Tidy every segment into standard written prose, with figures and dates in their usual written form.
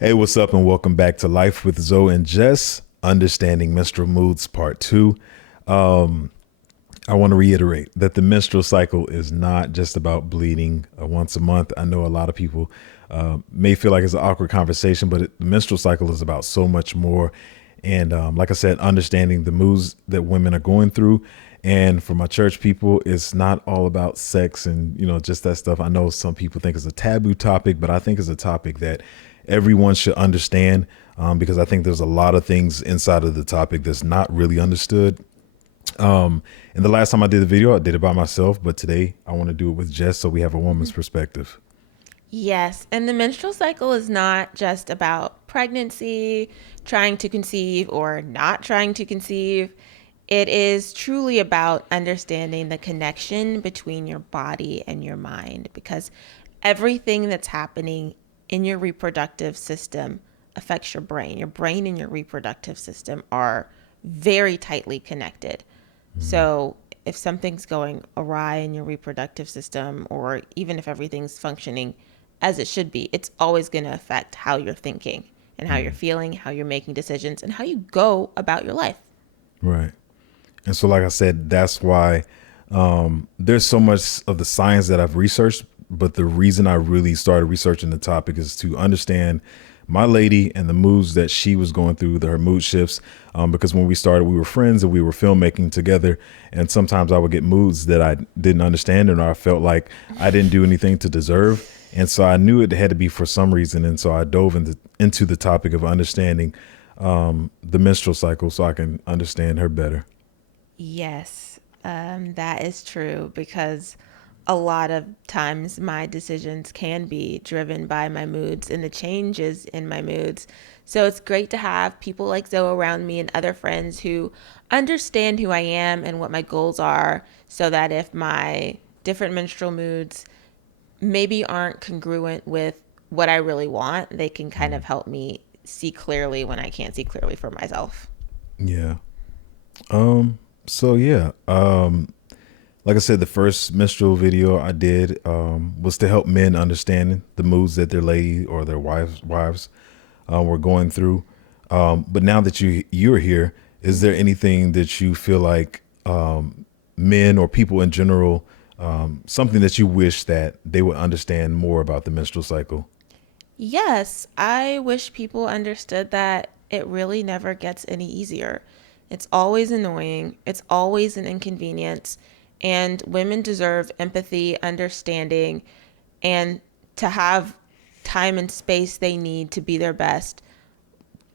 Hey, what's up, and welcome back to Life with Zoe and Jess, Understanding Menstrual Moods, Part 2. I want to reiterate that the menstrual cycle is not just about bleeding once a month. I know a lot of people may feel like it's an awkward conversation, but the menstrual cycle is about so much more. And like I said, understanding the moods that women are going through. And for my church people, it's not all about sex and, just that stuff. I know some people think it's a taboo topic, but I think it's a topic that everyone should understand, because I think there's a lot of things inside of the topic that's not really understood. And the last time I did the video, I did it by myself, but today I want to do it with Jess so we have a woman's perspective. Yes, and the menstrual cycle is not just about pregnancy, trying to conceive or not trying to conceive. It is truly about understanding the connection between your body and your mind, because everything that's happening in your reproductive system affects your brain. Your brain and your reproductive system are very tightly connected. So if something's going awry in your reproductive system, or even if everything's functioning as it should be, it's always going to affect how you're thinking and how you're feeling, how you're making decisions, and how you go about your life. Right. And so, like I said, that's why there's so much of the science that I've researched. But the reason I really started researching the topic is to understand my lady and the moods that she was going through, her mood shifts. Because when we started, we were friends and we were filmmaking together. And sometimes I would get moods that I didn't understand, and I felt like I didn't do anything to deserve. And so I knew it had to be for some reason. And so I dove into the topic of understanding the menstrual cycle so I can understand her better. Yes, that is true, because a lot of times my decisions can be driven by my moods and the changes in my moods. So it's great to have people like Zoe around me and other friends who understand who I am and what my goals are, so that if my different menstrual moods maybe aren't congruent with what I really want, they can kind of help me see clearly when I can't see clearly for myself. Yeah. So yeah. Like I said, the first menstrual video I did was to help men understand the moods that their lady or their wives were going through. But now that you're here, is there anything that you feel like men or people in general, something that you wish that they would understand more about the menstrual cycle? Yes, I wish people understood that it really never gets any easier. It's always annoying, it's always an inconvenience, and women deserve empathy, understanding, and to have time and space they need to be their best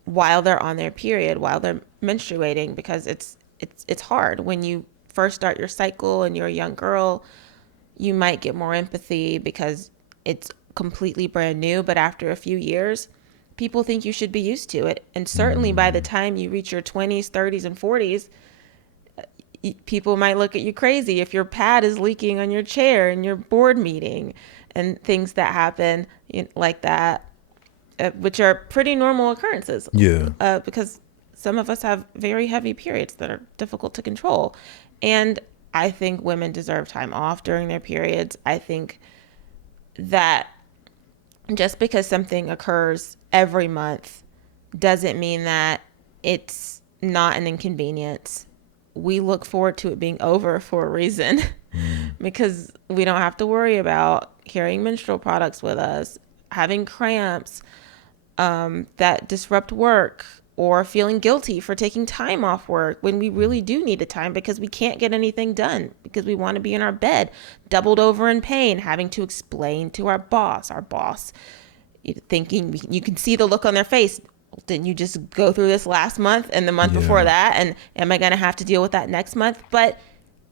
while they're on their period, while they're menstruating, because it's hard when you first start your cycle and you're a young girl. You might get more empathy because it's completely brand new, but after a few years, people think you should be used to it. And certainly by the time you reach your 20s, 30s, and 40s, people might look at you crazy if your pad is leaking on your chair in your board meeting, and things that happen like that, which are pretty normal occurrences, Yeah. because some of us have very heavy periods that are difficult to control. And I think women deserve time off during their periods. I think that just because something occurs every month doesn't mean that it's not an inconvenience. We look forward to it being over for a reason, because we don't have to worry about carrying menstrual products with us, having cramps that disrupt work, or feeling guilty for taking time off work when we really do need the time because we can't get anything done because we want to be in our bed, doubled over in pain, having to explain to our boss, thinking you can see the look on their face. Didn't you just go through this last month and the month before Yeah. that? And am I going to have to deal with that next month? But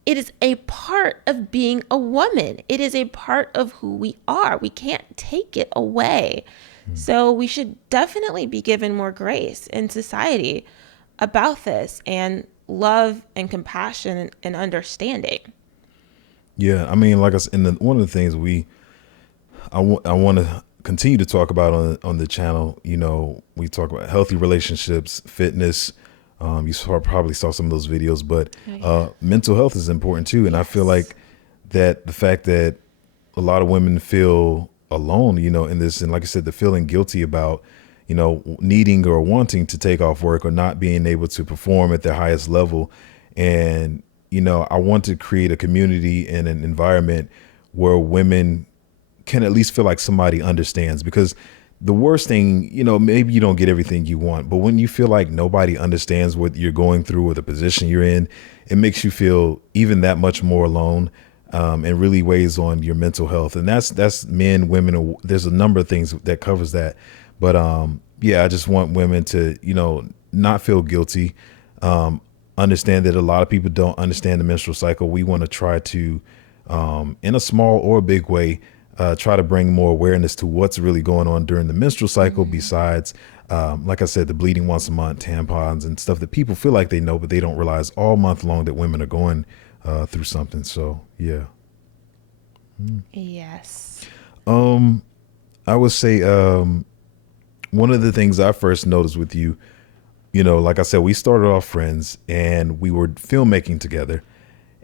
it is a part of being a woman. It is a part of who we are. We can't take it away. So we should definitely be given more grace in society about this, and love and compassion and understanding. Yeah. I mean, like I said, one of the things I want to continue to talk about on the channel. We talk about healthy relationships, fitness. Probably saw some of those videos, but Oh, yeah. mental health is important too. And I feel Yes. like that the fact that a lot of women feel alone, in this, and like I said, the feeling guilty about, needing or wanting to take off work or not being able to perform at their highest level. And, I want to create a community and an environment where women can at least feel like somebody understands, because the worst thing, maybe you don't get everything you want, but when you feel like nobody understands what you're going through or the position you're in, it makes you feel even that much more alone, and really weighs on your mental health. And that's men, women, there's a number of things that covers that. But I just want women to, not feel guilty, understand that a lot of people don't understand the menstrual cycle. We want to try to, in a small or a big way, try to bring more awareness to what's really going on during the menstrual cycle, besides, like I said, the bleeding once a month, tampons and stuff that people feel like they know, but they don't realize all month long that women are going through something. So, yeah. Yes. I would say one of the things I first noticed with you, like I said, we started off friends and we were filmmaking together,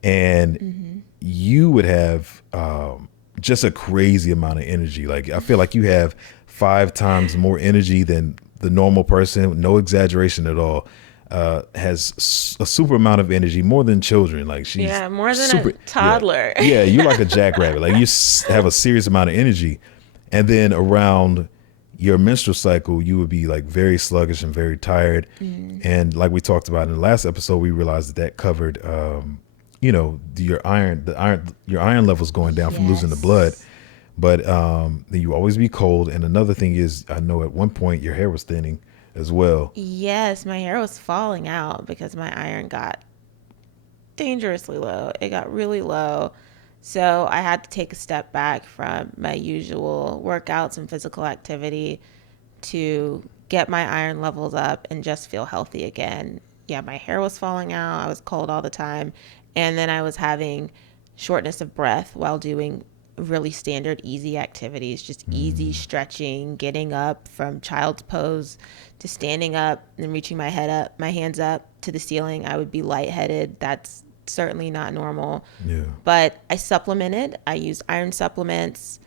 and you would have just a crazy amount of energy. Like, I feel like you have 5 times more energy than the normal person, no exaggeration at all. Has a super amount of energy, more than children. Like, she's More than super, a toddler. Yeah, you're like a jackrabbit. Like, you have a serious amount of energy. And then around your menstrual cycle, you would be like very sluggish and very tired. And like we talked about in the last episode, we realized that covered, your iron levels going down from losing the blood. But then you always be cold. And another thing is, I know at one point your hair was thinning as well. Yes, my hair was falling out because my iron got dangerously low. It got really low. So I had to take a step back from my usual workouts and physical activity to get my iron levels up and just feel healthy again. Yeah, my hair was falling out. I was cold all the time. And then I was having shortness of breath while doing really standard, easy activities, just easy stretching, getting up from child's pose to standing up and reaching my hands up to the ceiling. I would be lightheaded. That's certainly not normal. Yeah. But I supplemented. I used iron supplements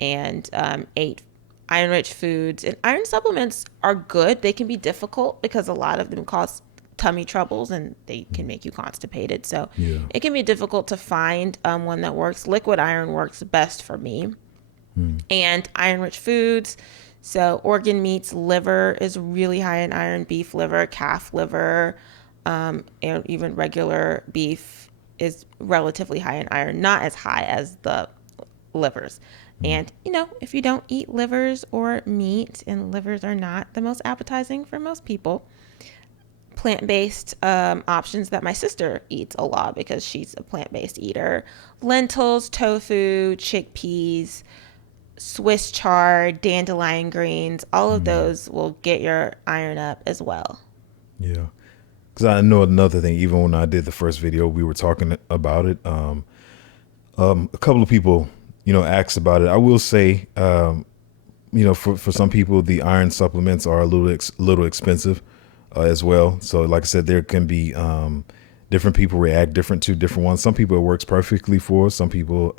and ate iron-rich foods. And iron supplements are good. They can be difficult because a lot of them cause tummy troubles and they can make you constipated. So it can be difficult to find one that works. Liquid iron works best for me. And iron-rich foods. So organ meats, liver is really high in iron. Beef liver, calf liver, and even regular beef is relatively high in iron, not as high as the livers. And, if you don't eat livers or meat, and livers are not the most appetizing for most people, plant-based options that my sister eats a lot because she's a plant-based eater: lentils, tofu, chickpeas, Swiss chard, dandelion greens, all of those will get your iron up as well. Yeah. Because I know another thing, even when I did the first video, we were talking about it. A couple of people, asked about it. I will say, for some people, the iron supplements are a little expensive as well. So like I said, there can be different people react different to different ones. Some people it works perfectly for. Some people,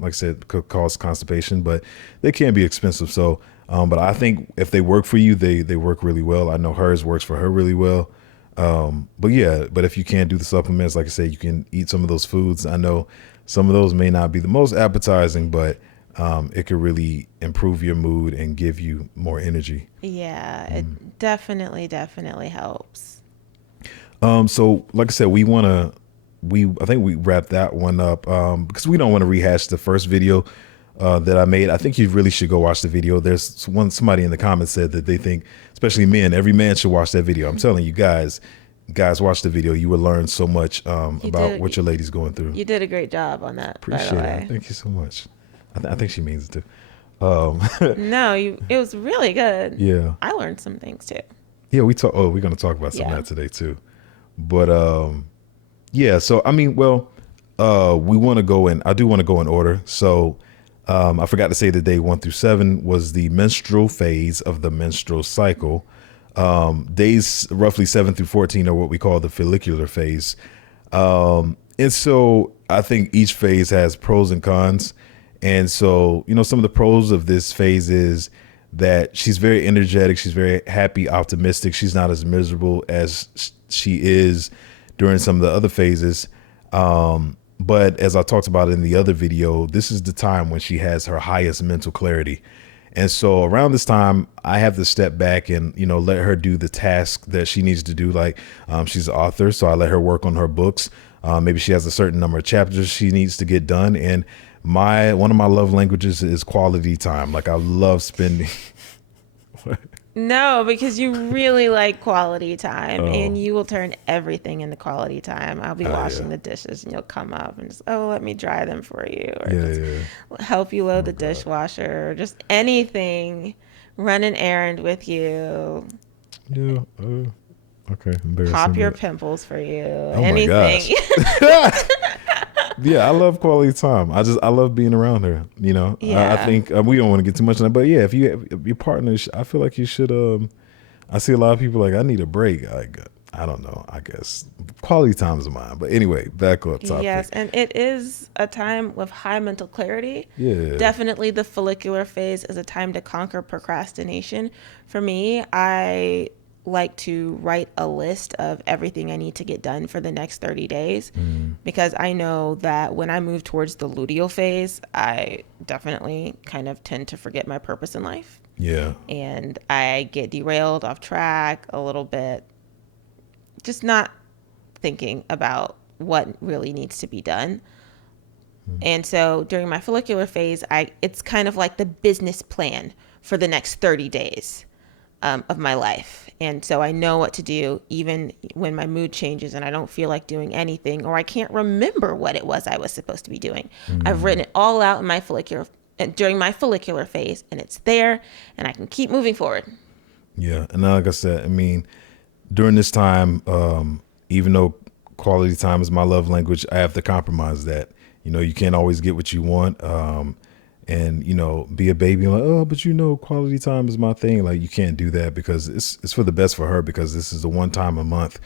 like I said, could cause constipation, but they can be expensive. So, but I think if they work for you, they work really well. I know hers works for her really well. But if you can't do the supplements, like I said, you can eat some of those foods. I know some of those may not be the most appetizing, but it could really improve your mood and give you more energy. Yeah, it definitely helps. So like I said, I think we wrapped that one up, because we don't want to rehash the first video that I made. I think you really should go watch the video. There's somebody in the comments said that they think, especially men, every man should watch that video. I'm telling you guys, watch the video. You will learn so much about what your lady's going through. You did a great job on that. Appreciate it. Thank you so much. I think she means it too. No, it was really good. Yeah. I learned some things too. Yeah, we're going to talk about some of that today too. But so I mean, well, we want to go in. I do want to go in order. So I forgot to say that day 1 through 7 was the menstrual phase of the menstrual cycle. Days roughly 7 through 14 are what we call the follicular phase. And so I think each phase has pros and cons. And so, some of the pros of this phase is that she's very energetic. She's very happy, optimistic. She's not as miserable as she is during some of the other phases. But as I talked about in the other video, this is the time when she has her highest mental clarity. And so around this time, I have to step back and, let her do the task that she needs to do. Like, she's an author, so I let her work on her books. Maybe she has a certain number of chapters she needs to get done. And one of my love languages is quality time. Like, I love spending. No, because you really like quality time, Oh. and you will turn everything into quality time. I'll be washing Yeah. the dishes and you'll come up and just, let me dry them for you, or Yeah, just yeah. help you load the God. dishwasher, or just anything, run an errand with you, Yeah. Okay. pop Embarrassing. your pimples for you, Oh my gosh. anything. Yeah, I love quality time. I love being around her. I Yeah. think we don't want to get too much on that, but yeah, if your partner, I feel like you should. I see a lot of people like, I need a break. I don't know. I guess quality time is mine. But anyway, back on topic. Yes, and it is a time with high mental clarity. Yeah. Definitely the follicular phase is a time to conquer procrastination. For me, I like to write a list of everything I need to get done for the next 30 days because I know that when I move towards the luteal phase, I definitely kind of tend to forget my purpose in life. Yeah. And I get derailed off track a little bit, just not thinking about what really needs to be done. And so during my follicular phase, it's kind of like the business plan for the next 30 days of my life. And so I know what to do even when my mood changes and I don't feel like doing anything, or I can't remember what it was I was supposed to be doing. I've written it all out in my during my follicular phase, and it's there, and I can keep moving forward. Yeah. And like I said, I mean, during this time, even though quality time is my love language, I have to compromise that. You can't always get what you want. And be a baby like, oh, but quality time is my thing. Like, you can't do that because it's for the best for her, because this is the one time a month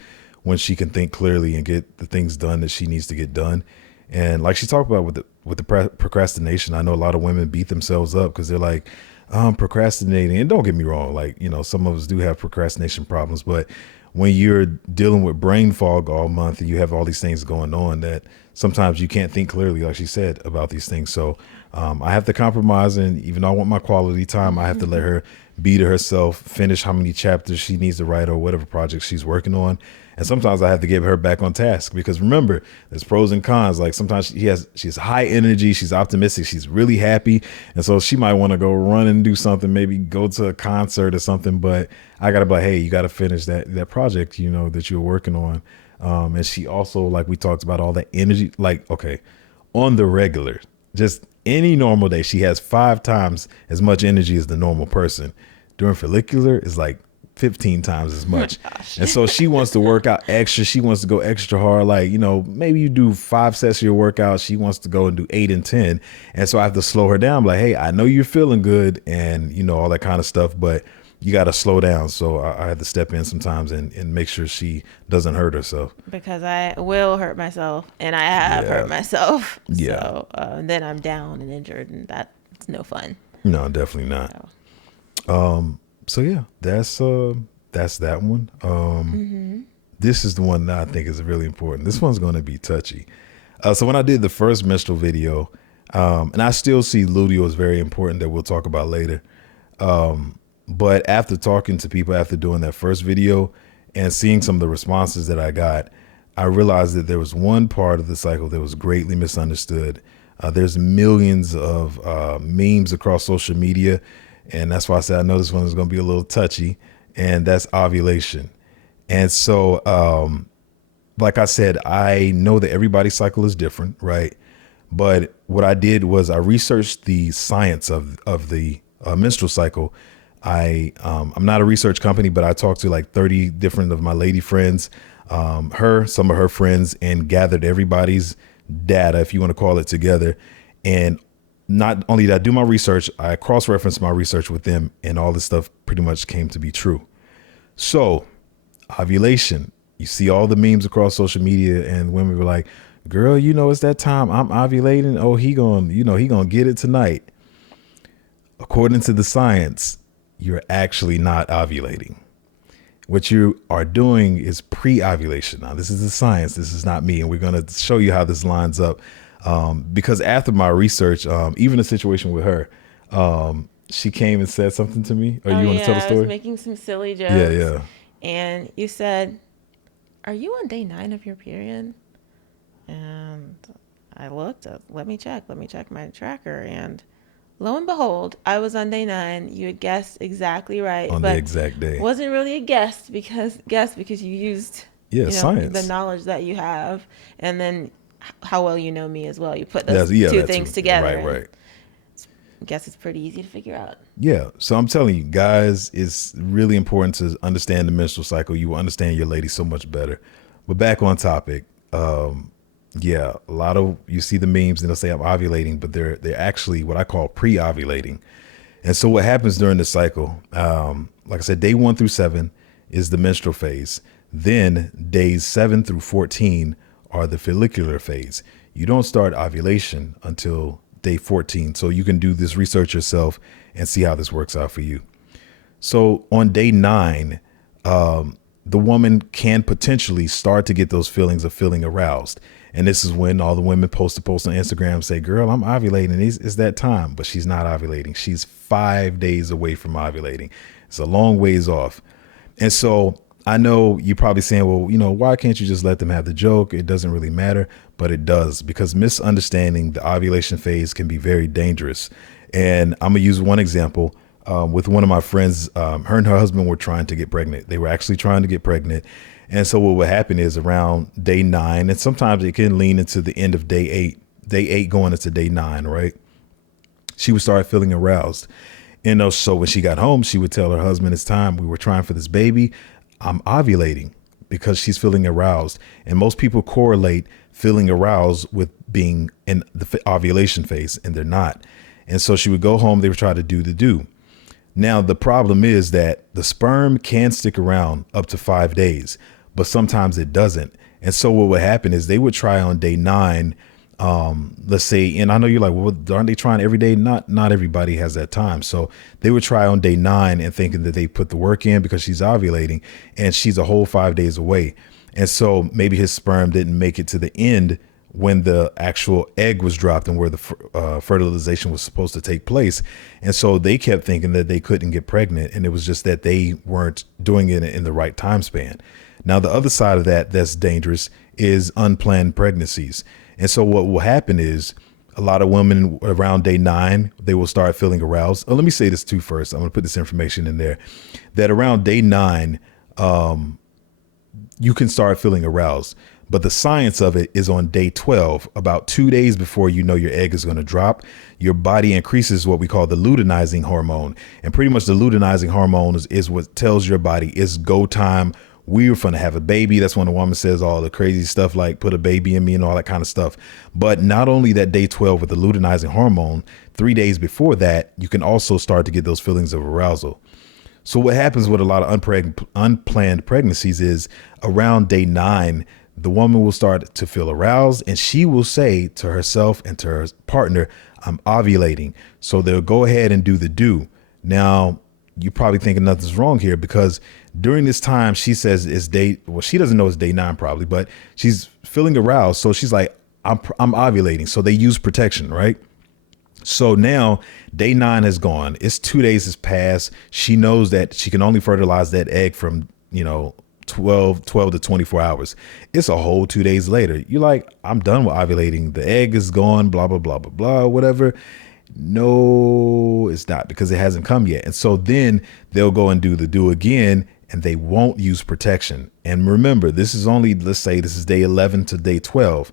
when she can think clearly and get the things done that she needs to get done. And like she talked about with the procrastination, I know a lot of women beat themselves up because they're like, I'm procrastinating. And don't get me wrong, like, some of us do have procrastination problems, but when you're dealing with brain fog all month and you have all these things going on, that sometimes you can't think clearly, like she said, about these things. So I have to compromise, and even though I want my quality time, I have to let her be to herself, finish how many chapters she needs to write or whatever project she's working on. And sometimes I have to get her back on task, because remember, there's pros and cons. Like, sometimes she's high energy, she's optimistic, she's really happy. And so she might want to go run and do something, maybe go to a concert or something. But I got to be like, hey, you got to finish that project, that you're working on. And she also, like we talked about, all that energy, like, okay, on the regular, just any normal day, she has 5 times as much energy as the normal person. During follicular, it's like 15 times as much. And so she wants to work out extra. She wants to go extra hard. Like, maybe you do 5 sets of your workout. She wants to go and do 8 and 10. And so I have to slow her down. Like, hey, I know you're feeling good and, all that kind of stuff, but you got to slow down. So I had to step in sometimes and make sure she doesn't hurt herself. Because I will hurt myself, and I have hurt myself. Yeah. So then I'm down and injured, and that's no fun. No, definitely not. So yeah, that's that one. This is the one that I think is really important. This one's going to be touchy. So when I did the first menstrual video, and I still see luteal as very important, that we'll talk about later. But after talking to people after doing that first video and seeing some of the responses that I got, I realized that there was one part of the cycle that was greatly misunderstood. There's millions of memes across social media, and that's why I said I know this one is going to be a little touchy, and that's ovulation. And so, like I said, I know that everybody's cycle is different, right? But what I did was I researched the science of the menstrual cycle. I'm not a research company, but I talked to like 30 different of my lady friends, some of her friends, and gathered everybody's data, if you want to call it, together. And not only did I do my research, I cross-referenced my research with them, and all this stuff pretty much came to be true. So ovulation, you see all the memes across social media, and women were like, girl, it's that time, I'm ovulating. Oh, he gonna get it tonight. According to the science, you're actually not ovulating. What you are doing is pre-ovulation. Now, this is the science. This is not me. And we're going to show you how this lines up. Because after my research, even a situation with her, she came and said something to me. Or Oh you want to tell the yeah, I was story? making some silly Yeah, jokes, yeah. and you said, "Are you on day 9 of your period?" And I looked. Let me check. Let me check my tracker, and lo and behold, I was on day 9. You had guessed exactly right, On the but exact day. wasn't really a guess because you used, Yeah, the science. knowledge that you have, and then how well you know me as well. You put those Yeah, two that things too. together, Right, and right. I guess it's pretty easy to figure out. Yeah. So I'm telling you, guys, it's really important to understand the menstrual cycle. You will understand your lady so much better. But back on topic. Yeah, a lot of you see the memes and they'll say I'm ovulating, but they're actually what I call pre-ovulating. And so what happens during the cycle, like I said, day 1 through 7 is the menstrual phase. Then days 7 through 14 are the follicular phase. You don't start ovulation until day 14. So you can do this research yourself and see how this works out for you. So on day 9, the woman can potentially start to get those feelings of feeling aroused. And this is when all the women post a post on Instagram, say, girl, I'm ovulating. It's that time. But she's not ovulating. She's 5 days away from ovulating. It's a long ways off. And so I know you're probably saying, well, why can't you just let them have the joke? It doesn't really matter. But it does, because misunderstanding the ovulation phase can be very dangerous. And I'm going to use one example. With one of my friends, her and her husband were trying to get pregnant. They were actually trying to get pregnant. And so what would happen is around day 9, and sometimes it can lean into the end of day 8 going into day 9, right? She would start feeling aroused. So when she got home, she would tell her husband, it's time. We were trying for this baby. I'm ovulating, because she's feeling aroused. And most people correlate feeling aroused with being in the ovulation phase, and they're not. And so she would go home. They would try to do the do. Now, the problem is that the sperm can stick around up to 5 days, but sometimes it doesn't. And so what would happen is they would try on day 9, let's say, and I know you're like, well, aren't they trying every day? Not everybody has that time. So they would try on day 9 and thinking that they put the work in because she's ovulating, and she's a whole 5 days away. And so maybe his sperm didn't make it to the end when the actual egg was dropped and where the fertilization was supposed to take place. And so they kept thinking that they couldn't get pregnant. And it was just that they weren't doing it in the right time span. Now, the other side of that that's dangerous is unplanned pregnancies. And so what will happen is a lot of women around day 9, they will start feeling aroused. Oh, let me say this too first. I'm going to put this information in there, that around day 9, you can start feeling aroused. But the science of it is on day 12, about 2 days before you know your egg is going to drop. Your body increases what we call the luteinizing hormone. And pretty much the luteinizing hormone is what tells your body it's go time. We're going to have a baby. That's when the woman says all the crazy stuff like put a baby in me and all that kind of stuff. But not only that day 12 with the luteinizing hormone, 3 days before that, you can also start to get those feelings of arousal. So what happens with a lot of unplanned pregnancies is around day 9, the woman will start to feel aroused, and she will say to herself and to her partner, I'm ovulating. So they'll go ahead and do the do. Now, you're probably thinking nothing's wrong here, because during this time, she says she doesn't know it's day 9 probably, but she's feeling aroused. So she's like, I'm ovulating. So they use protection, right? So now day 9 has gone. It's 2 days has passed. She knows that she can only fertilize that egg from, 12 to 24 hours. It's a whole 2 days later. You're like, I'm done with ovulating. The egg is gone, blah, blah, blah, blah, blah, whatever. No, it's not, because it hasn't come yet. And so then they'll go and do the do again, and they won't use protection. And remember, this is only, let's say this is day 11 to day 12.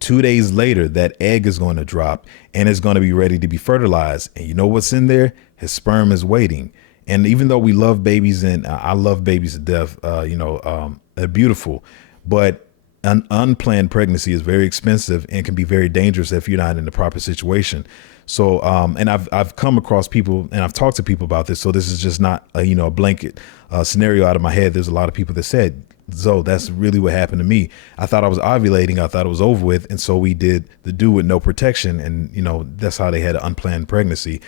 2 days later, that egg is going to drop and it's going to be ready to be fertilized. And you know what's in there? His sperm is waiting. And even though we love babies, and I love babies to death, they're beautiful, but an unplanned pregnancy is very expensive and can be very dangerous if you're not in the proper situation. So, and I've come across people, and I've talked to people about this. So this is just not a blanket scenario out of my head. There's a lot of people that said, Zoe, that's really what happened to me. I thought I was ovulating. I thought it was over with. And so we did the do with no protection. And, that's how they had an unplanned pregnancy.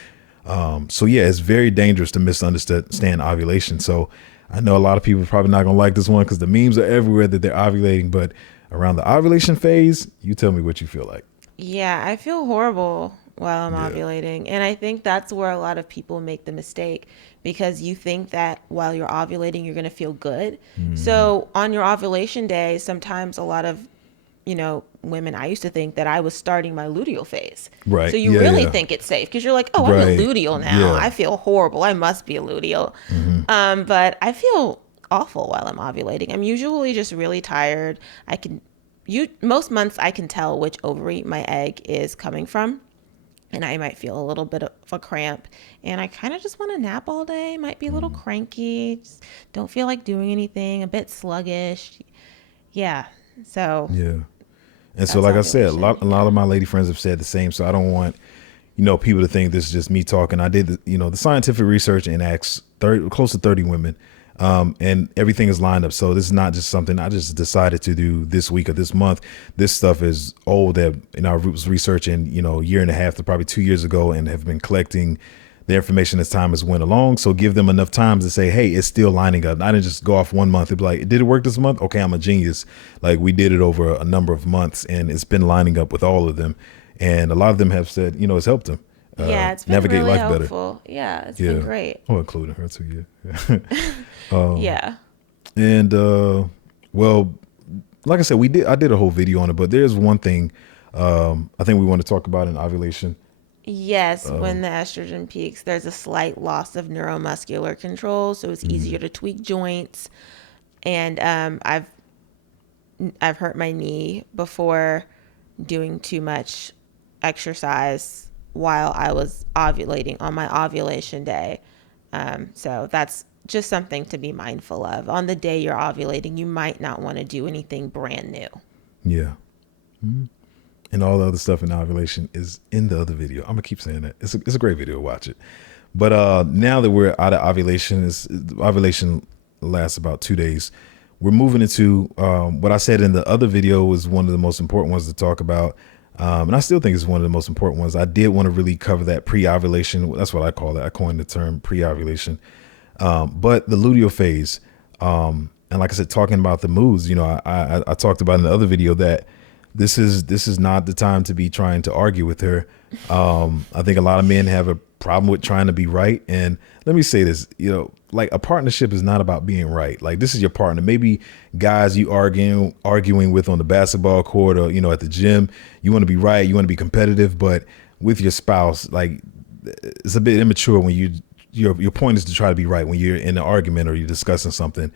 So yeah, it's very dangerous to misunderstand ovulation. So I know a lot of people are probably not gonna like this one because the memes are everywhere that they're ovulating, but around the ovulation phase, you tell me what you feel like. Yeah, I feel horrible while I'm Yeah. ovulating. And I think that's where a lot of people make the mistake because you think that while you're ovulating, you're going to feel good. Hmm. So on your ovulation day, sometimes a lot of, women, I used to think that I was starting my luteal phase. So Right. you Yeah. really Yeah. think it's safe because you're like, oh, I'm a Right. luteal now. Yeah. I feel horrible. I must be a luteal. Hmm. But I feel awful while I'm ovulating. I'm usually just really tired. I can most months I can tell which ovary my egg is coming from, and I might feel a little bit of a cramp, and I kind of just want to nap all day. Might be a little cranky, just don't feel like doing anything, a bit sluggish. Yeah. So Yeah. And so, that's like I said, ovulation. a lot Yeah. of my lady friends have said the same. So I don't want, people to think this is just me talking. I did, the scientific research and asked close to 30 women, and everything is lined up. So this is not just something I just decided to do this week or this month. This stuff is old that, I was researching, a year and a half to probably 2 years ago and have been collecting the information as time has went along. So give them enough time to say, hey, it's still lining up. I didn't just go off one month. It'd be like, did it work this month? Okay, I'm a genius. Like we did it over a number of months and it's been lining up with all of them. And a lot of them have said, it's helped them Yeah, it's been navigate really life better. helpful. Yeah, it's been Yeah. great. Oh, including her too. Yeah. Yeah. And well, like I said, I did a whole video on it, but there's one thing I think we want to talk about in ovulation. Yes, when the estrogen peaks, there's a slight loss of neuromuscular control, so it's easier to tweak joints. And I've hurt my knee before doing too much exercise while I was ovulating on my ovulation day. So that's just something to be mindful of. On the day you're ovulating, you might not want to do anything brand new. Yeah. And all the other stuff in ovulation is in the other video. I'm gonna keep saying that. It's a great video. Watch it. But now that we're out of ovulation, ovulation lasts about 2 days. We're moving into what I said in the other video was one of the most important ones to talk about. And I still think it's one of the most important ones. I did want to really cover that pre-ovulation. That's what I call it. I coined the term pre-ovulation. But the luteal phase, and like I said, talking about the moods, I talked about in the other video that this is not the time to be trying to argue with her. I think a lot of men have a problem with trying to be right. And let me say this, like a partnership is not about being right. Like this is your partner. Maybe guys you arguing with on the basketball court or, at the gym, you want to be right. You want to be competitive, but with your spouse, like it's a bit immature when your point is to try to be right when you're in an argument or you're discussing something.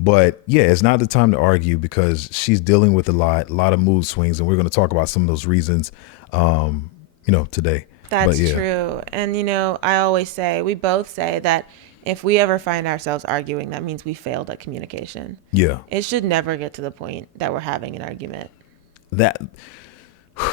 But yeah, it's not the time to argue because she's dealing with a lot of mood swings, and we're going to talk about some of those reasons, today. But That's yeah, true. And, I always say, we both say that if we ever find ourselves arguing, that means we failed at communication. yeah, It should never get to the point that we're having an argument. that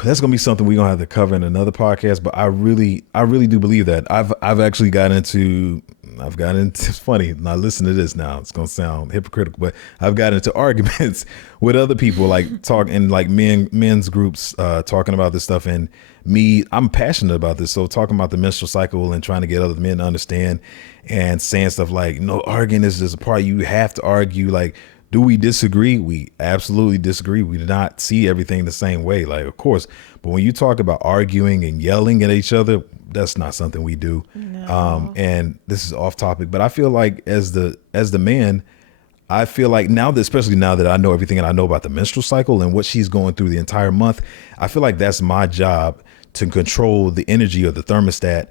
that's gonna be something we're gonna have to cover in another podcast. But I really do believe that I've actually gotten into it's funny. Now listen to this now. It's gonna sound hypocritical, but I've gotten into arguments with other people, like talking like men's groups, talking about this stuff. And I'm passionate about this. So talking about the menstrual cycle and trying to get other men to understand and saying stuff like, no, arguing is just a part. You have to argue. Like, do we disagree? We absolutely disagree. We do not see everything the same way. Like, of course, but when you talk about arguing and yelling at each other, that's not something we do. No. And this is off topic, but I feel like as the man, I feel like now that, especially now that I know everything and I know about the menstrual cycle and what she's going through the entire month, I feel like that's my job to control the energy of the thermostat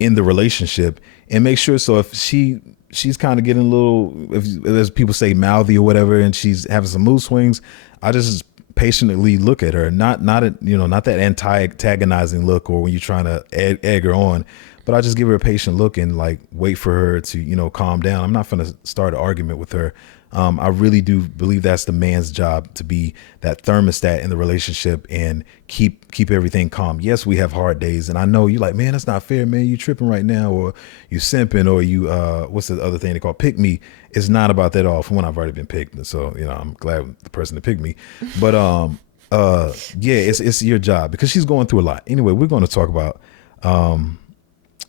in the relationship and make sure. So if she's kind of getting a little, if as people say, mouthy or whatever, and she's having some mood swings, I just patiently look at her, not that antagonizing look or when you're trying to egg her on, but I just give her a patient look and like wait for her to calm down. I'm not going to start an argument with her. I really do believe that's the man's job, to be that thermostat in the relationship and keep everything calm. Yes, we have hard days, and I know you're like, man, that's not fair, man. You tripping right now, or you simping, or you what's the other thing they call pick me? It's not about that at all. From when I've already been picked, so I'm glad the person to pick me. But yeah, it's your job because she's going through a lot. Anyway, we're going to talk about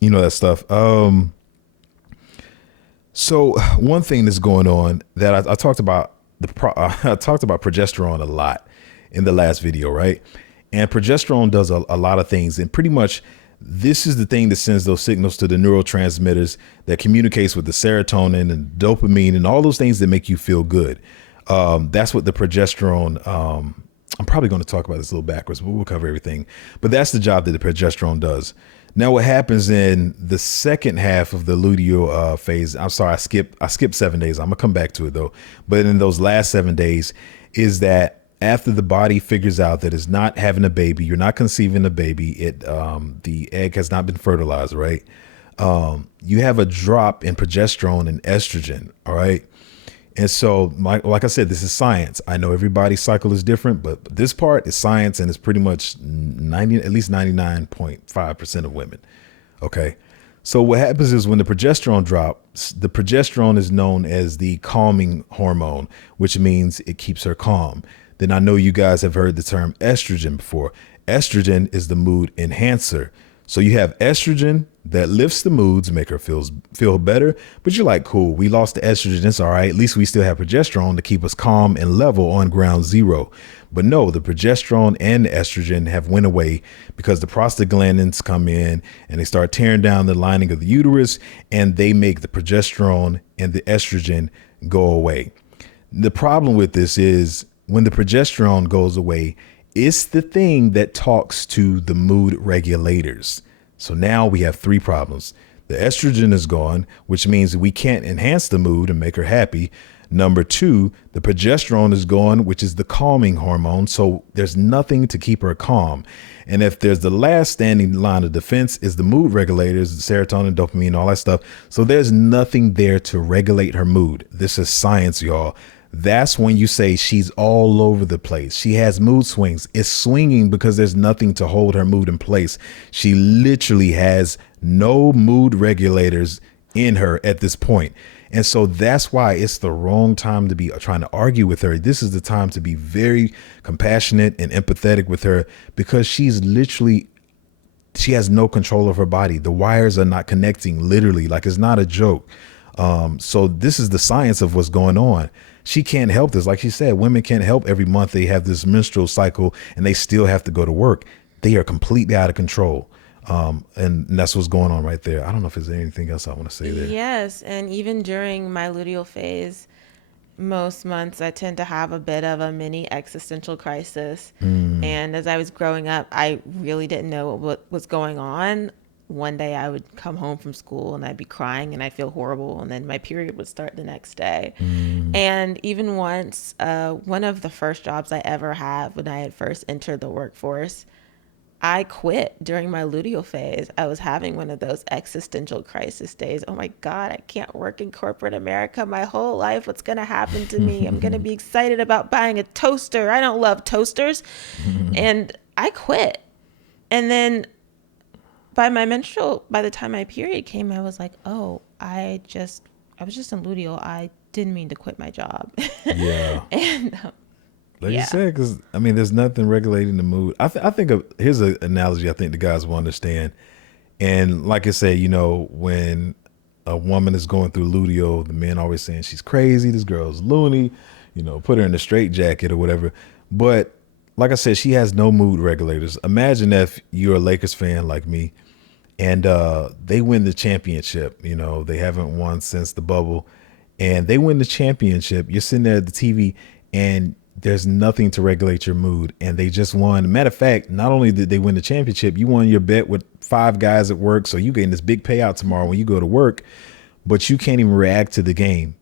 that stuff. So one thing that's going on that I talked about I talked about progesterone a lot in the last video, right? And progesterone does a lot of things, and pretty much this is the thing that sends those signals to the neurotransmitters that communicates with the serotonin and dopamine and all those things that make you feel good. That's what the progesterone. I'm probably going to talk about this a little backwards, but we'll cover everything. But that's the job that the progesterone does. Now, what happens in the second half of the luteal phase? I'm sorry, I skipped 7 days. I'm gonna come back to it though. But in those last 7 days, is that after the body figures out that it's not having a baby, you're not conceiving a baby, the egg has not been fertilized, right? You have a drop in progesterone and estrogen, all right? And so, like I said, this is science. I know everybody's cycle is different, but this part is science, and it's pretty much at least 99.5% of women. Okay. So what happens is when the progesterone drops, the progesterone is known as the calming hormone, which means it keeps her calm. Then I know you guys have heard the term estrogen before. Estrogen is the mood enhancer. So you have estrogen that lifts the moods, make her feel better. But you're like, cool, we lost the estrogen. It's all right. At least we still have progesterone to keep us calm and level on ground zero. But no, the progesterone and the estrogen have went away because the prostaglandins come in and they start tearing down the lining of the uterus, and they make the progesterone and the estrogen go away. The problem with this is when the progesterone goes away, it's the thing that talks to the mood regulators. So now we have three problems. The estrogen is gone, which means we can't enhance the mood and make her happy. Number two, the progesterone is gone, which is the calming hormone. So there's nothing to keep her calm. And if there's the last standing line of defense is the mood regulators, the serotonin, dopamine, all that stuff. So there's nothing there to regulate her mood. This is science, y'all. That's when you say she's all over the place. She has mood swings. It's swinging because there's nothing to hold her mood in place. She literally has no mood regulators in her at this point. And so that's why it's the wrong time to be trying to argue with her. This is the time to be very compassionate and empathetic with her, because she has no control of her body. The wires are not connecting, literally, like it's not a joke. So this is the science of what's going on. She can't help this. Like she said, women can't help every month they have this menstrual cycle and they still have to go to work. They are completely out of control. And that's what's going on right there. I don't know if there's anything else I want to say there. Yes, and even during my luteal phase, most months I tend to have a bit of a mini existential crisis. And as I was growing up, I really didn't know what was going on. One day I would come home from school and I'd be crying and I'd feel horrible, and then my period would start the next day. And even once, one of the first jobs I ever had when I had first entered the workforce, I quit during my luteal phase. I was having one of those existential crisis days. Oh my God, I can't work in corporate America my whole life. What's going to happen to me? I'm going to be excited about buying a toaster. I don't love toasters. And I quit. And then by the time my period came, I was like, oh, I was just in luteal. I didn't mean to quit my job. Yeah. And Like you yeah. said, because I mean, there's nothing regulating the mood. I think here's an analogy I think the guys will understand. And like I said, when a woman is going through luteal, the men always saying she's crazy, this girl's loony, put her in a straitjacket or whatever. But like I said, she has no mood regulators. Imagine if you're a Lakers fan like me, and they win the championship. They haven't won since the bubble, and they win the championship. You're sitting there at the TV, and there's nothing to regulate your mood, and they just won. Matter of fact, not only did they win the championship, you won your bet with 5 guys at work, so you getting this big payout tomorrow when you go to work, but you can't even react to the game.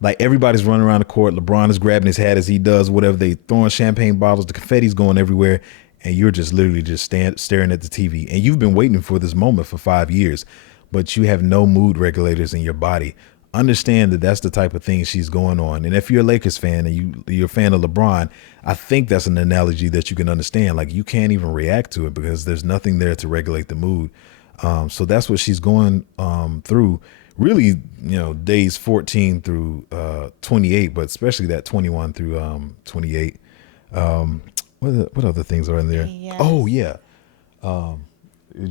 Like, everybody's running around the court. LeBron is grabbing his hat as he does whatever. They throwing champagne bottles. The confetti's going everywhere. And you're just literally just staring at the TV. And you've been waiting for this moment for 5 years, but you have no mood regulators in your body. Understand that that's the type of thing she's going on. And if you're a Lakers fan and you're a fan of LeBron, I think that's an analogy that you can understand. Like, you can't even react to it because there's nothing there to regulate the mood. So that's what she's going through. Really, days 14 through 28, but especially that 21 through 28. What other things are in there? Yes. Oh yeah,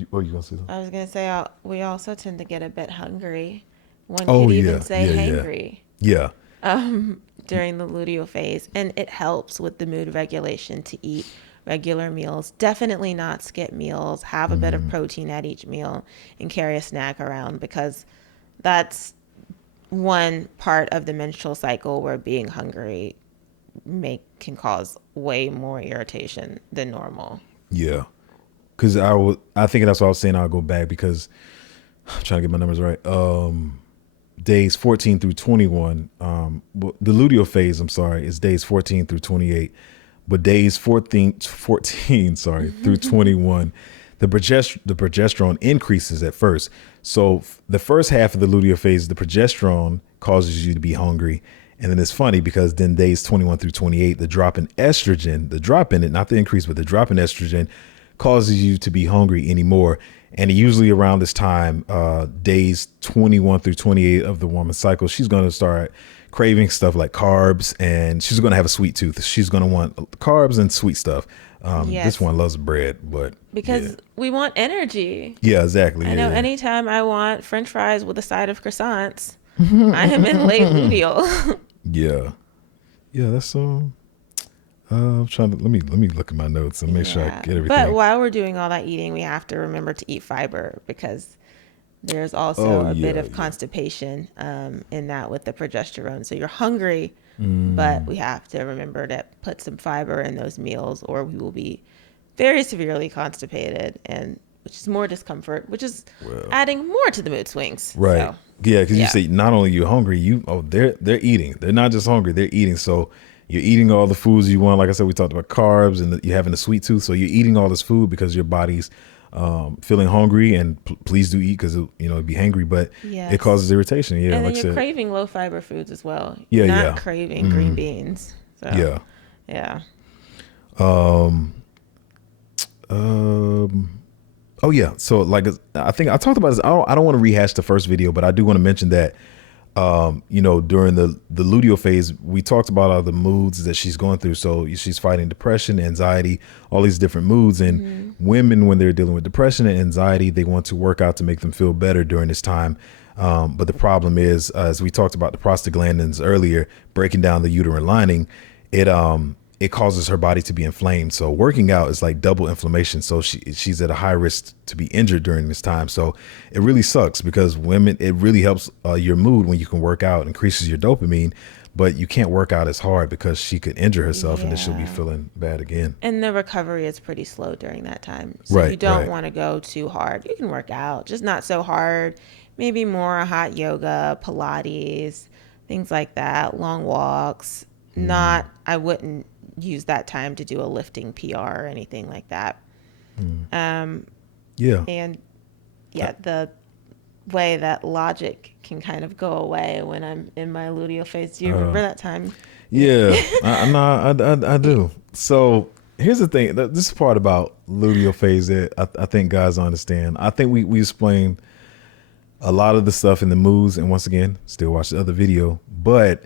What are you gonna say? I was gonna say we also tend to get a bit hungry. One Oh could even yeah, say yeah, yeah, hangry yeah. during the luteal phase, and it helps with the mood regulation to eat regular meals. Definitely not skip meals. Have a bit of protein at each meal, and carry a snack around, because that's one part of the menstrual cycle where being hungry can cause way more irritation than normal. Yeah, because I think that's what I was saying. I'll go back because I'm trying to get my numbers right. Days 14 through 21. The luteal phase, I'm sorry, is days 14 through 28, but days 14 sorry, through 21, the progesterone increases at first. So the first half of the luteal phase, the progesterone causes you to be hungry. And then it's funny because then days 21 through 28, the drop in estrogen, the drop in it, not the increase, but the drop in estrogen causes you to be hungry anymore. And usually around this time, days 21 through 28 of the woman's cycle, she's going to start craving stuff like carbs, and she's going to have a sweet tooth. She's going to want carbs and sweet stuff. This Yes, one loves bread, but because we want energy. yeah, exactly. I Yeah, know yeah. anytime I want French fries with a side of croissants, I am in late luteal. Yeah. Yeah, that's I'm trying to let me look at my notes and make sure I Yeah. get But everything. while we're doing all that eating, we have to remember to eat fiber, because there's also Oh a bit yeah, of yeah. constipation in that with the progesterone. So you're hungry, but we have to remember to put some fiber in those meals, or we will be very severely constipated, and which is more discomfort, which is Well, adding more to the mood swings. right. So, Yeah, because you yeah. say not only you're hungry, they're eating. They're not just hungry, they're eating. So you're eating all the foods you want. Like I said, we talked about carbs and you're having a sweet tooth. So you're eating all this food because your body's feeling hungry, and please do eat because it'd be hangry, but it Yes. causes irritation. Yeah, And then like I you're said. craving low fiber foods as well. You're Yeah, not yeah, craving green beans. So, yeah. yeah. Um. Oh yeah. So like I think I talked about this. I don't want to rehash the first video, but I do want to mention that during the luteal phase, we talked about all the moods that she's going through. So she's fighting depression, anxiety, all these different moods. And women, when they're dealing with depression and anxiety, they want to work out to make them feel better during this time. But the problem is, as we talked about the prostaglandins earlier, breaking down the uterine lining, it causes her body to be inflamed. So working out is like double inflammation. So she's at a high risk to be injured during this time. So it really sucks because women, it really helps your mood when you can work out, increases your dopamine, but you can't work out as hard because she could injure herself and then she'll be Yeah. feeling bad again. And the recovery is pretty slow during that time. So you Right, don't right. want to go too hard. You can work out, just not so hard. Maybe more hot yoga, Pilates, things like that, long walks. I wouldn't use that time to do a lifting PR or anything like that. Yeah. And yeah, the way that logic can kind of go away when I'm in my luteal phase. Do you remember that time? Yeah, I do. So here's the thing. This part about luteal phase that I think guys understand. I think we explain a lot of the stuff in the moods, and once again, still watch the other video. But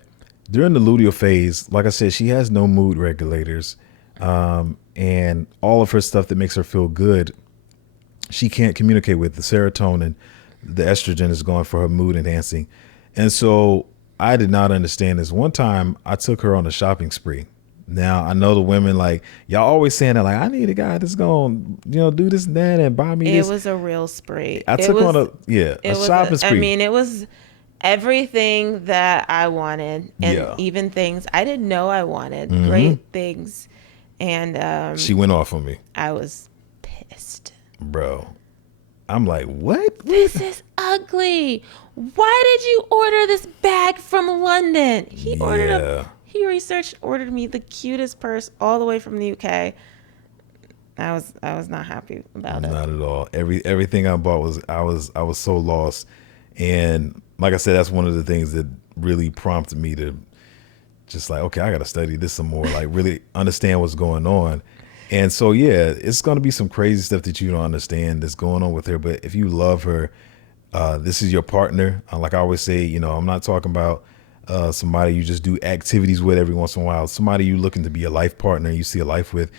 during the luteal phase, like I said, she has no mood regulators, and all of her stuff that makes her feel good, she can't communicate with. The serotonin, the estrogen is going for her mood enhancing. And so I did not understand this. One time I took her on a shopping spree. Now I know the women, like, y'all always saying that, like, I need a guy that's going to do this and that and buy me It this. was a real spree. I took her on a shopping I spree. mean, it was everything that I wanted, and Yeah. even things I didn't know I wanted. Great things. And She went off on me, I was pissed. bro. I'm like, what? This is ugly. Why did you order this bag from London? Yeah. He ordered me the cutest purse all the way from the UK. I was not happy about it. Not at all. Everything I bought I was so lost. And like I said, that's one of the things that really prompted me to just like, okay, I got to study this some more, like really understand what's going on. And so, yeah, it's going to be some crazy stuff that you don't understand that's going on with her. But if you love her, this is your partner. Like I always say, I'm not talking about somebody you just do activities with every once in a while. Somebody you looking to be a life partner, you see a life with.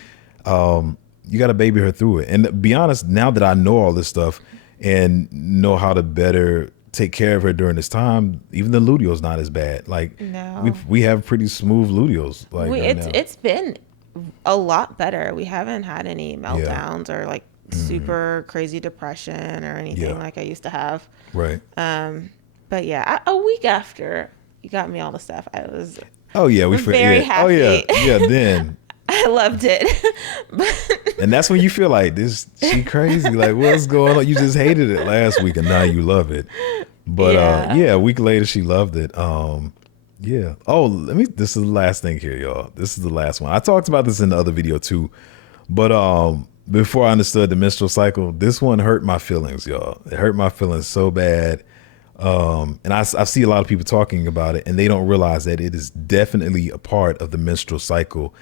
you got to baby her through it. And to be honest, now that I know all this stuff and know how to better take care of her during this time, even the luteal's not as bad. Like No. we have pretty smooth luteals like right It's now. it's been a lot better. We haven't had any Yeah. meltdowns or like super crazy depression or anything Yeah. like I used to have. Right. But yeah, a week after you got me all the stuff, I was Oh yeah, very yeah. Oh yeah, happy. yeah. Then I loved it. But and that's when you feel like this. She crazy. Like what's going on? You just hated it last week, and now you love it. But Yeah. yeah, a week later she loved it. Yeah. Oh, this is the last thing here, y'all. This is the last one. I talked about this in the other video too. But before I understood the menstrual cycle, this one hurt my feelings, y'all. It hurt my feelings so bad. And I see a lot of people talking about it, and they don't realize that it is definitely a part of the menstrual cycle.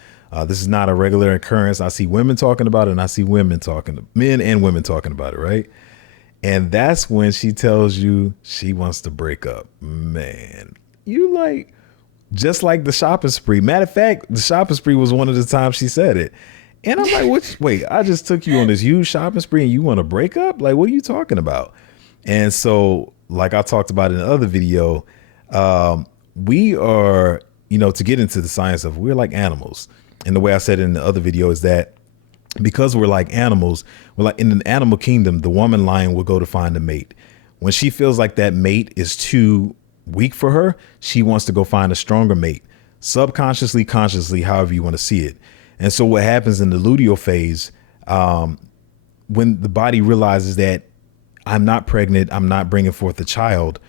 This is not a regular occurrence. I see women talking about it, and I see men and women talking about it, right? And that's when she tells you she wants to break up. Man, you like, just like the shopping spree. Matter of fact, the shopping spree was one of the times she said it. And I'm like, wait, I just took you on this huge shopping spree and you want to break up? Like, what are you talking about? And so, like I talked about in the other video, we are, to get into the science of, we're like animals. And the way I said it in the other video is that because we're like animals, we're like in an animal kingdom, the woman lion will go to find a mate. When she feels like that mate is too weak for her, she wants to go find a stronger mate, subconsciously, consciously, however you want to see it. And so what happens in the luteal phase, when the body realizes that I'm not pregnant, I'm not bringing forth a child,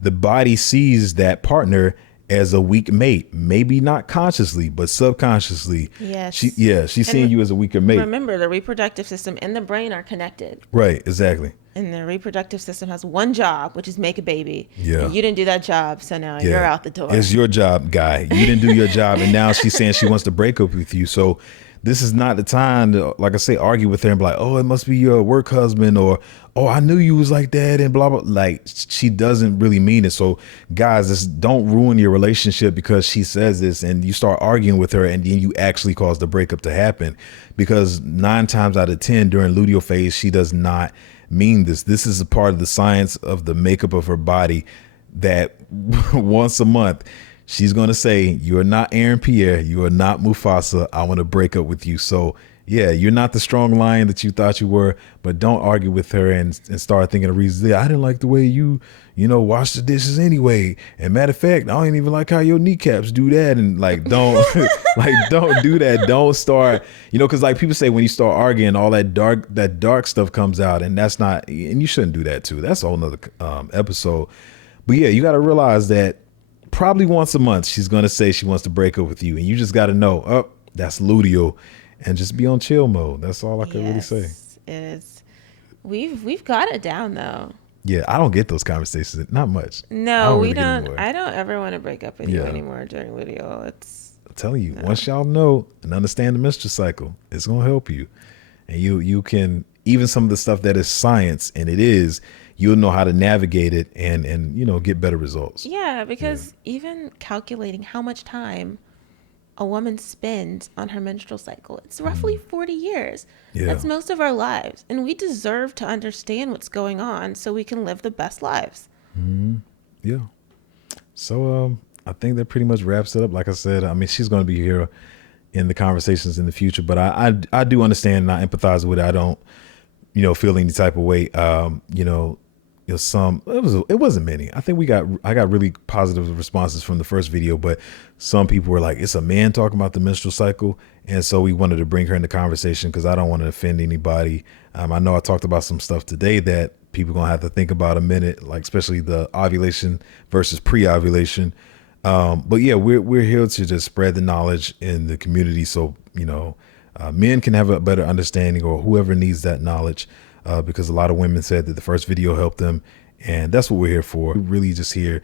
the body sees that partner as a weak mate, maybe not consciously, but subconsciously. Yes. She's seeing you as a weaker mate. Remember, the reproductive system and the brain are connected. Right, exactly. And the reproductive system has one job, which is make a baby. Yeah. And you didn't do that job, so now you're out the door. It's your job, guy. You didn't do your job, and now she's saying she wants to break up with you. So this is not the time to, like I say, argue with her and be like, oh, it must be your work husband, or, oh, I knew you was like that, and blah, blah. Like, she doesn't really mean it. So guys, just don't ruin your relationship because she says this and you start arguing with her and then you actually cause the breakup to happen, because 9 times out of 10 during luteal phase, she does not mean this. This is a part of the science of the makeup of her body that once a month, she's going to say, you are not Aaron Pierre. You are not Mufasa. I want to break up with you. So yeah, you're not the strong lion that you thought you were, but don't argue with her and start thinking of reasons. Yeah, I didn't like the way you wash the dishes anyway. And matter of fact, I don't even like how your kneecaps do that. And like, don't, don't do that. Don't start, cause like people say when you start arguing, all that dark stuff comes out, and that's not, and you shouldn't do that too. That's a whole nother episode. But yeah, you got to realize that probably once a month, she's going to say she wants to break up with you. And you just got to know, that's luteal. And just be on chill mode. That's all I can really say. Is we've got it down though. Yeah, I don't get those conversations. Not much. No, we don't. I don't ever want to break up with you anymore during luteal. I'm telling you, once y'all know and understand the menstrual cycle, it's gonna help you. And you can, even some of the stuff that is science, and it is, you'll know how to navigate it and get better results. Yeah, because even calculating how much time a woman spends on her menstrual cycle, it's roughly 40 years. Yeah. That's most of our lives. And we deserve to understand what's going on so we can live the best lives. Yeah. So I think that pretty much wraps it up. Like I said, I mean, she's going to be here in the conversations in the future, but I do understand and I empathize with it. I don't, feel any type of way. It wasn't many. I think I got really positive responses from the first video, but some people were like, it's a man talking about the menstrual cycle. And so we wanted to bring her into conversation because I don't want to offend anybody. I know I talked about some stuff today that people going to have to think about a minute, like especially the ovulation versus pre-ovulation. But yeah, we're here to just spread the knowledge in the community. So, men can have a better understanding, or whoever needs that knowledge. Because a lot of women said that the first video helped them, and that's what we're here for. We're really just here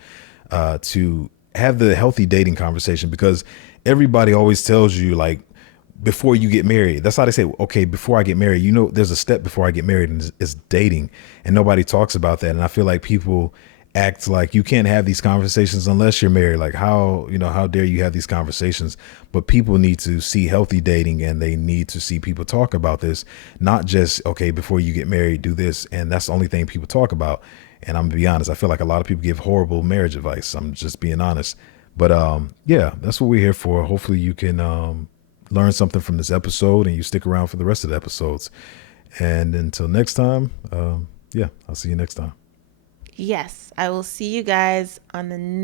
to have the healthy dating conversation, because everybody always tells you, like, before you get married, that's how they say, okay, before I get married, there's a step before I get married, and it's dating, and nobody talks about that. And I feel like people act like you can't have these conversations unless you're married. Like how dare you have these conversations? But people need to see healthy dating, and they need to see people talk about this, not just, okay, before you get married, do this. And that's the only thing people talk about. And I'm gonna be honest, I feel like a lot of people give horrible marriage advice. I'm just being honest. But yeah, that's what we're here for. Hopefully you can learn something from this episode and you stick around for the rest of the episodes. And until next time, yeah, I'll see you next time. Yes, I will see you guys on the next